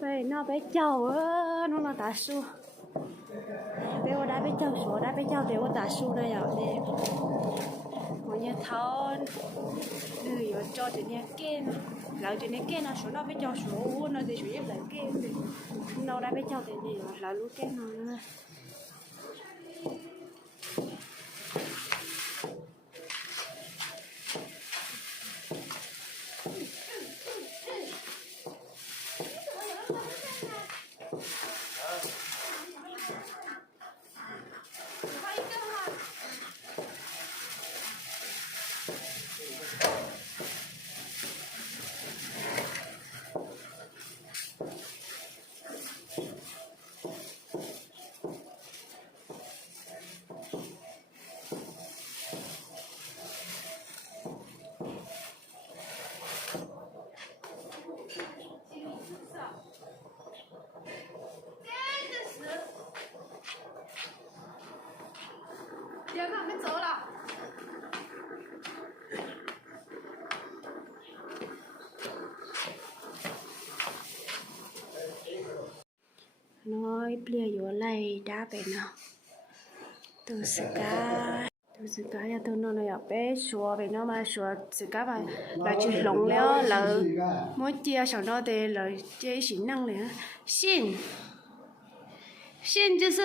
Vậy nó bé chầu á, nó là tà su. Bé có đá bé chầu số, đá bé chầu thì có tà su đây rồi nè. Mọi nhà thon, người ở cho thì nhà kén, lại thì nhà kén là số nó bé chầu số, nó thì số nhất là kén thì nó đá bé chầu thì này là lú kén nó nữa. Giờ không biết số đâu. Nói bia vô lại đá bé nào. Từ sự cá cho tôi nó là bé xùa về nó mà xùa sự cá mà là chỉ lồng léo là mỗi chia sau đó thì là chế sinh năng này xin 就是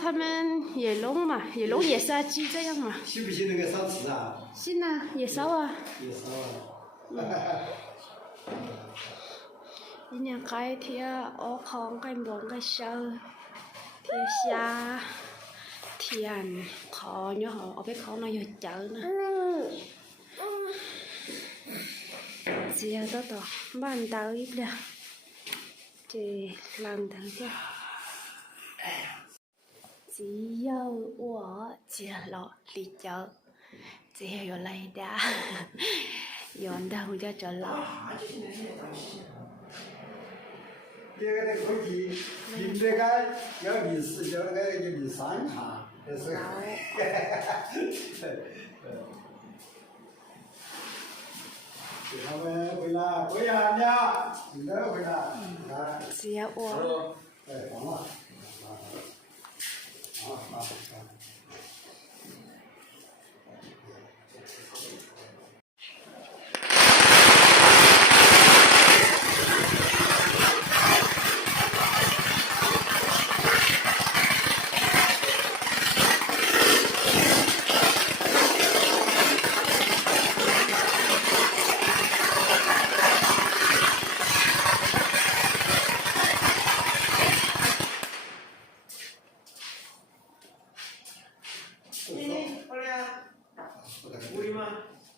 他们野龙嘛，野龙野杀鸡这样嘛。信不信那个烧瓷啊？信啊，野烧啊。也烧啊。今年开贴ở không cái buồn cái sơ贴xa thiền khó nhớ họ ở bên khó nó giờ chợ nữa. Giờ đó tao ban tao ít nè, thì làm thằng kia. 只有我接了你就只有来的，有的我就做了。这个那估计应这个要04，叫那个03哈，这是。他们回来，回来了，现在回来，啊。只有我。哎，完了。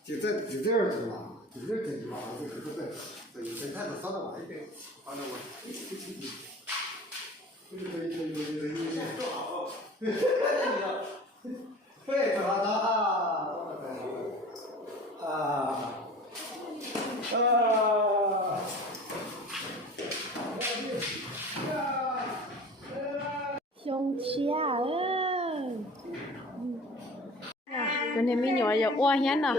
就这儿子嘛，就这儿子嘛，这开始烧到晚一点，放到我。对，走了兄弟啊cái này mới nhỏ giờ oa nhá nè.